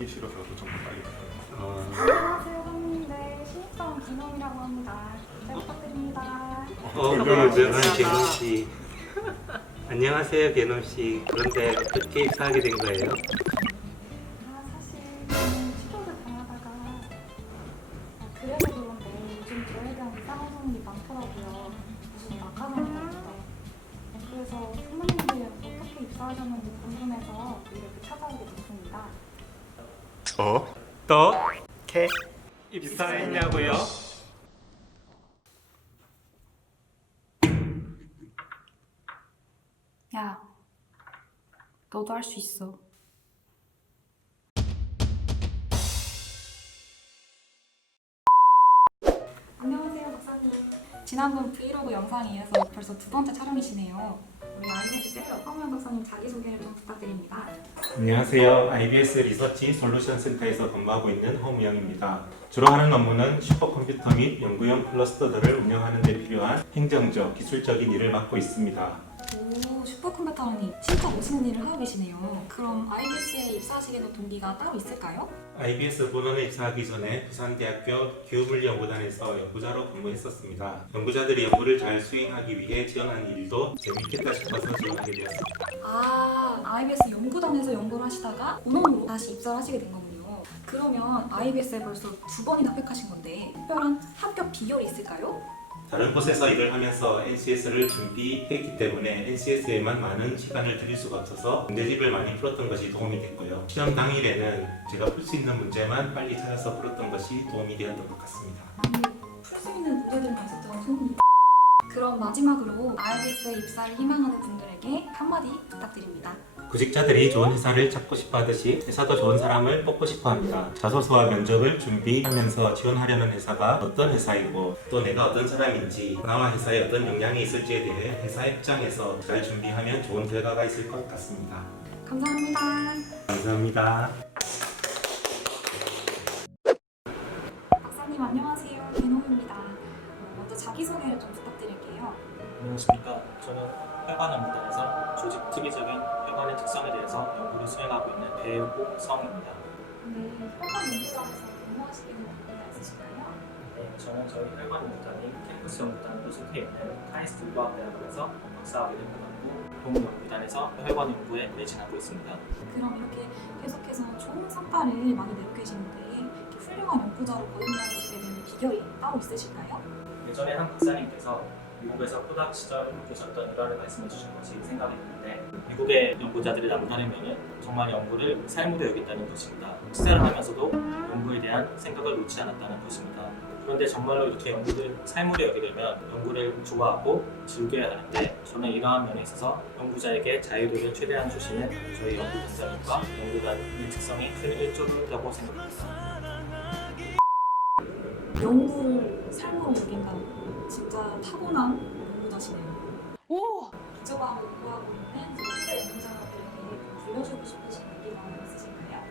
하기 싫어서 좀 빨리 안녕하세요, 손님들. 신입사원 김hom이라고 합니다. 잘 부탁드립니다. 어, 그러면 저는 개놈 씨. 안녕하세요, 개놈 씨. 그런데 어떻게 입사하게 된 거예요? 입사했냐고요? 야, 너도 할 수 있어. 안녕하세요, 박사님. 지난번 브이로그 영상에 이어서 벌써 두 번째 촬영이시네요. IBS 셀러 황현 박사님 자기소개를 좀 부탁드립니다. 안녕하세요. IBS 리서치 솔루션 센터에서 근무하고 있는 허무영입니다. 주로 하는 업무는 슈퍼컴퓨터 및 연구용 클러스터들을 운영하는 데 필요한 행정적, 기술적인 일을 맡고 있습니다. 오, 슈퍼컴퓨터님 진짜 멋있는 일을 하고 계시네요. 그럼 IBS에 입사하시게 된 동기가 따로 있을까요? IBS 본원에 입사하기 전에 부산대학교 교육물리연구단에서 연구자로 근무했었습니다. 연구자들이 연구를 잘 수행하기 위해 지원하는 일도 재밌겠다 싶어서 지원하게 되었습니다. 아, IBS 연구단에서 연구를 하시다가 본원으로 다시 입사를 하시게 된 거군요. 그러면 IBS에 벌써 두 번이나 합격하신 건데 특별한 합격 비결이 있을까요? 다른 곳에서 일을 하면서 NCS를 준비했기 때문에 NCS에만 많은 시간을 들일 수가 없어서 문제집을 많이 풀었던 것이 도움이 됐고요. 시험 당일에는 제가 풀 수 있는 문제만 빨리 찾아서 풀었던 것이 도움이 되었던 것 같습니다. 풀 수 있는 문제들만 있었던 소문이 그럼 마지막으로 IBS에 입사를 희망하는 분들에게 한마디 부탁드립니다. 구직자들이 좋은 회사를 찾고 싶어 하듯이 회사도 좋은 사람을 뽑고 싶어 합니다. 자소서와 면접을 준비하면서 지원하려는 회사가 어떤 회사이고 또 내가 어떤 사람인지 나와 회사에 어떤 영향이 있을지에 대해 회사 입장에서 잘 준비하면 좋은 결과가 있을 것 같습니다. 감사합니다. 감사합니다. 박사님 안녕하세요. 개놈입니다. 어, 먼저 자기소개를 좀 부탁드릴게요. 안녕하십니까. 저는 혈관 연구단에서 조직 특이적인 혈관의 특성에 대해서 연구를 수행하고 있는 배우성입니다. 네, 근무하시게 된 있으실까요? 네, 저는 저희 혈관 연구단이 캠퍼스 연구단으로 속해 있는 카이스트 의과학대학원에서 박사학위를 받았고 동연구단에서 혈관 연구에 매진하고 있습니다. 그럼 이렇게 계속해서 좋은 성과를 많이 내고 계시는데 이렇게 훌륭한 연구자로 거듭나시게 되는 비결이 따로 있으실까요? 예전에 한 박사님께서 미국에서 코닥 시절 계셨던 일화를 말씀해 주신 것이 생각이 드는데 미국의 연구자들의 남다름에는 정말 연구를 삶으로 여긴다는 것입니다. 식사를 하면서도 연구에 대한 생각을 놓지 않았다는 것입니다. 그런데 정말로 이렇게 연구를 삶으로 여기려면 연구를 좋아하고 즐겨야 하는데 저는 이러한 면에 있어서 연구자에게 자유도를 최대한 주시는 저희 연구 단장님과 연구단의 특성이 큰 일조라고 생각합니다. 연구를 삶으로 여긴다. 진짜 타고난 연구자시네요. 오! 기초과학을 연구하고 있는 후배 연구자들에게 들려주고 싶으신 얘기가 있으실까요?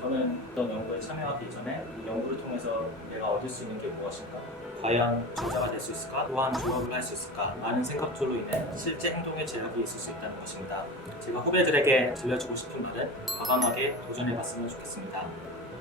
저는 어떤 연구에 참여하기 이전에 이 연구를 통해서 내가 얻을 수 있는 게 무엇인가 과연 조자가 될 수 있을까? 또한 조업을 할 수 있을까? 라는 생각들로 인해 실제 행동에 제약이 있을 수 있다는 것입니다. 제가 후배들에게 들려주고 싶은 말은 과감하게 도전해봤으면 좋겠습니다.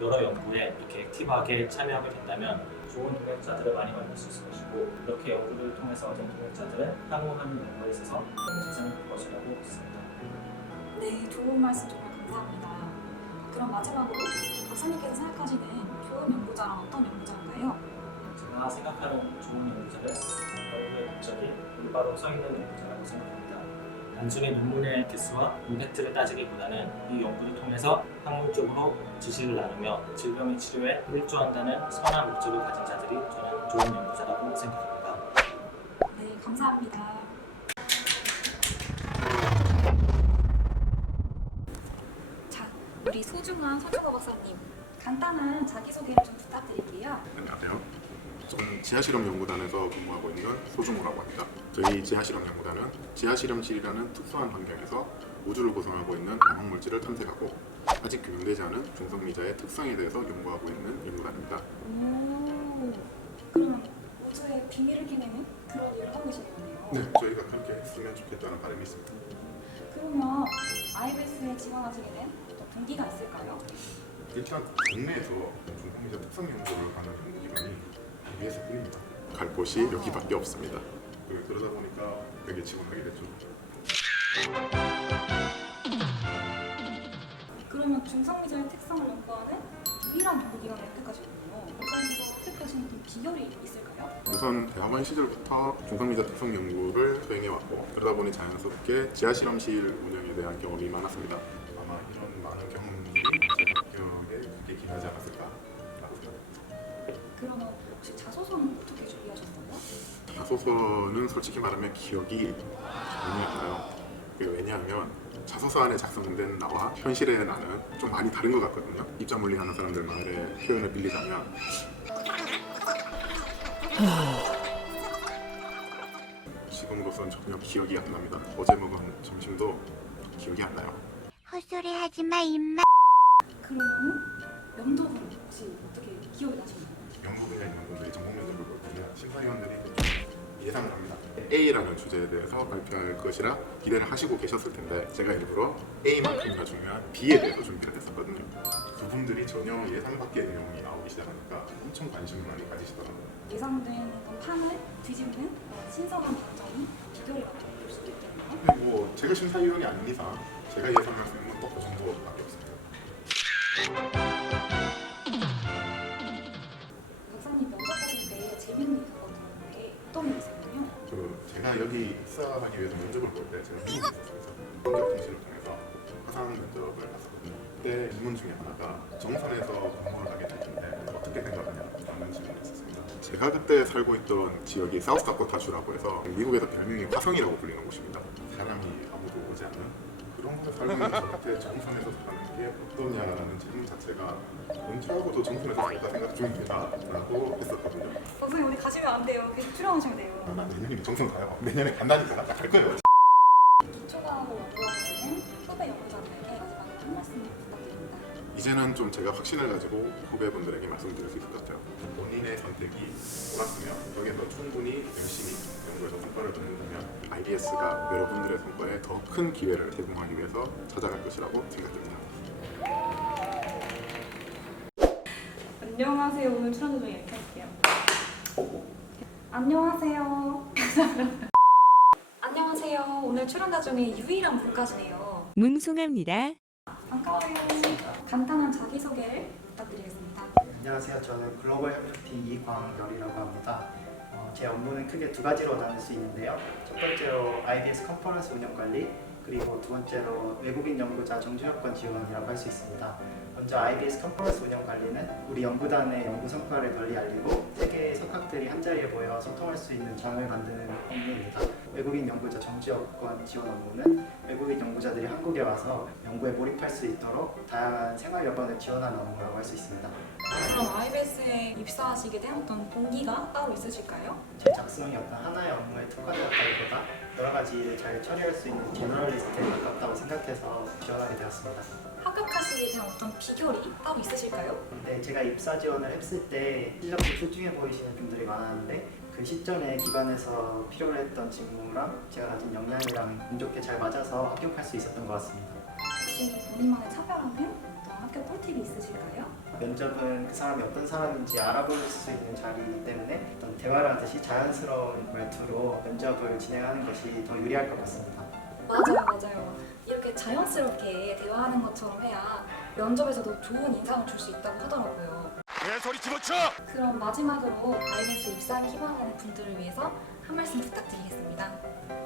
여러 연구에 이렇게 액티브하게 참여하게 된다면 좋은 동역자들을 많이 만날 수 있을 것이고 이렇게 연구를 통해서 얻은 동역자들은 향후 하는 연구에 있어서 큰 재산을 볼 것이라고 믿습니다. 네, 좋은 말씀 정말 감사합니다. 그럼 마지막으로 박사님께서 생각하시는 좋은 연구자란 어떤 연구자인가요? 제가 생각하는 좋은 연구자는 연구의 목적이 올바로 서 있는 연구자라고 생각합니다. 단순히 논문의 개수와 임팩트를 따지기보다는 이 연구를 통해서 학문적으로 지식을 나누며 질병의 치료에 일조한다는 선한 목적을 가진 자들이 저는 좋은 연구자라고 생각합니다. 네, 감사합니다. 자, 우리 소중한 서정호 박사님, 간단한 자기소개를 좀 부탁드릴게요. 지하실험 연구단에서 근무하고 있는 소중호라고 합니다. 저희 지하실험 연구단은 지하실험실이라는 특수한 환경에서 우주를 구성하고 있는 광학물질을 탐색하고 아직 규명되지 않은 중성미자의 특성에 대해서 연구하고 있는 연구단입니다. 오, 그럼 우주의 비밀을 캐내는 그런 일을 하고 계시겠네요. 네, 저희가 그렇게 했으면 좋겠다는 바람이 있습니다. 그러면 IBS에 지원하시게 된 어떤 동기가 있을까요? 일단 국내에서 중성미자 특성 연구를 하는 연구기관이 EBS 뿐입니다. 갈 곳이 여기밖에 없습니다. 그- 그러다 보니까 여기 지원하게 됐죠. 그러면 중성미자의 특성을 연구하는 유일한 연구기관을 어떤 비결이 있을까요? 우선 대학원 시절부터 중성미자 특성 연구를 수행해 왔고 그러다 보니 자연스럽게 지하 실험실 운영에 대한 경험이 많았습니다. 아마 이런 많은 경험들이 제 합격에 크게 기여하지 않았을까라고 생각합니다. 그러면 혹시 자소서는 어떻게 준비하셨어요? 자소서는 솔직히 말하면 기억이 전혀 안 나요. 그게 왜냐하면 자소서 안에 작성된 나와 현실의 나는 좀 많이 다른 것 같거든요. 입자 물리 하는 사람들 말에 표현을 빌리자면 지금으로선 전혀 기억이 안 납니다. 어제 먹은 점심도 기억이 안 나요. 헛소리 하지 마, 임마. 그러면 면접은 혹시 어떻게 기억이 나시나요? 분야에 있는 분들이 전공 면접을 볼 때는 심사위원들이 좀 예상을 합니다. A라는 주제에 대해서 발표할 것이라 기대를 하시고 계셨을 텐데 제가 일부러 A만큼이나 중요한 B에 대해서 준비를 했었거든요. 그분들이 전혀 예상 밖의 내용이 나오기 시작하니까 엄청 관심을 많이 가지시더라고요. 예상된 판을 뒤집는 신선한 반전이 비결이라고 볼수 있겠네요. 근데 뭐 제가 심사위원이 아닌 이상 제가 예상할 수 있는 건또그 정도밖에 없습니다. 제가 여기 입사하기 위해서 면접을 볼 때 제가 미국에 있었어요. 면접 통신을 통해서 화상 면접을 봤었거든요. 그때 질문 중에 하나가 정선에서 근무를 하게 될 텐데 어떻게 생각하냐라는 질문이 있었습니다. 제가 그때 살고 있던 지역이 사우스 다코타주라고 해서 미국에서 별명이 화성이라고 불리는 곳입니다. 사람이 아무도 오지 않는 그런 곳에 살고 있는 저한테 정선에서 사는 게 어떠냐라는 질문 자체가 은퇴하고도 정선에서 살다 생각 중입니다. 라고 했었거든요. 박사님 어디 가시면 안 돼요. 계속 출연하시면 돼요. 아, 난 내년이면 정선 가요. 내년에 간다니까 나 갈 거예요. 기초과학을 연구하고 있는 후배 연구자들에게 마지막으로 한 말씀 부탁드립니다. 이제는 좀 제가 확신을 가지고 후배분들에게 말씀드릴 수 있을 것 같아요. 본인의 선택이 옳았으면 여기서 충분히 열심히 연구해서 성과를 얻는다면 IBS가 여러분들의 성과에 더 큰 기회를 제공하기 위해서 찾아갈 것이라고 생각됩니다. 안녕하세요. 오늘 출연 중에 이렇게 할게요. 안녕하세요. 안녕하세요. 오늘 출연자 중에 유일한 문과지네요. 뭉송합니다. 반가워요. 간단한 자기소개를. 안녕하세요. 저는 글로벌 협력팀 이광열이라고 합니다. 어, 제 업무는 크게 두 가지로 나눌 수 있는데요. 첫 번째로 IBS 컨퍼런스 운영 관리, 그리고 두 번째로 외국인 연구자 정주여권 지원이라고 할 수 있습니다. 먼저 IBS 컨퍼런스 운영 관리는 우리 연구단의 연구 성과를 널리 알리고 세계의 석학들이 한자리에 모여 소통할 수 있는 장을 만드는 업무입니다. 외국인 연구자 정지여권 지원 업무는 외국인 연구자들이 한국에 와서 연구에 몰입할 수 있도록 다양한 생활 여건을 지원하는 업무라고 할 수 있습니다. 그럼 IBS에 입사하시게 된 어떤 동기가 따로 있으실까요? 제 작성이 어떤 하나의 업무에 특화되었다기보다 여러 가지 일을 잘 처리할 수 있는 제너럴리스트에 가깝다고 생각해서 지원하게 되었습니다. 합격하시게 된 어떤 비결이 따로 있으실까요? 근데 제가 입사 지원을 했을 때 실력이 출중해 보이시는 분들이 많았는데 그 시점에 기반에서 필요로 했던 직무랑 제가 가진 역량이랑 운 좋게 잘 맞아서 합격할 수 있었던 것 같습니다. 혹시 본인만의 차별화된 어떤 합격 꿀팁이 있으실까요? 면접은 그 사람이 어떤 사람인지 알아볼 수 있는 자리이기 때문에 어떤 대화를 하듯이 자연스러운 말투로 면접을 진행하는 것이 더 유리할 것 같습니다. 맞아요, 맞아요. 이렇게 자연스럽게 대화하는 것처럼 해야 면접에서도 좋은 인상을 줄 수 있다고 하더라고요. 그럼 마지막으로 IBS 입사를 희망하는 분들을 위해서 한 말씀 부탁드리겠습니다.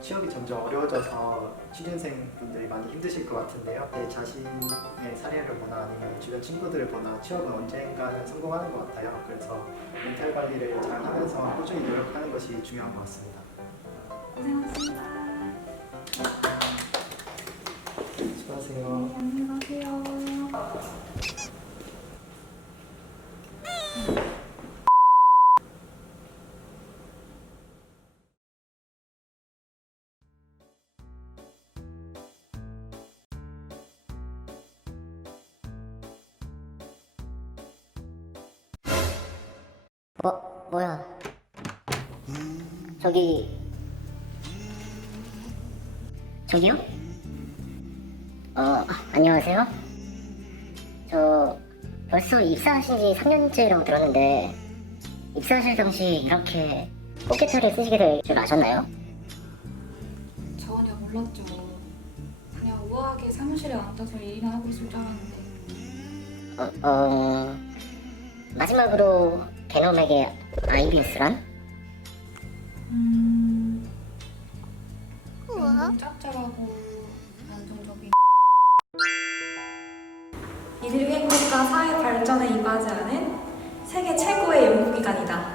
취업이 점점 어려워져서 취준생 분들이 많이 힘드실 것 같은데요. 내 자신의 사례를 보나 아니면 주변 친구들을 보나 취업은 언젠가는 성공하는 것 같아요. 그래서 멘탈 관리를 잘 하면서 꾸준히 노력하는 것이 중요한 것 같습니다. 고생하셨습니다. 수고하세요. 네, 안녕히 가세요. 뭐, 뭐야? 저기, 저기요? 어, 안녕하세요? 저, 벌써 입사하신 지 3년째라고 들었는데 입사하실 당시 이렇게 포켓처리 쓰시게 될 줄 아셨나요? 전혀 몰랐죠. 그냥 우아하게 사무실에 앉아서 일이나 하고 있을 줄 알았는데 어, 어... 마지막으로 개놈에게 IBS란? 음... 너무 짭짤하고 안정적인 이들 행복과 사회 발전에 않은 세계 최고의 연구기관이다.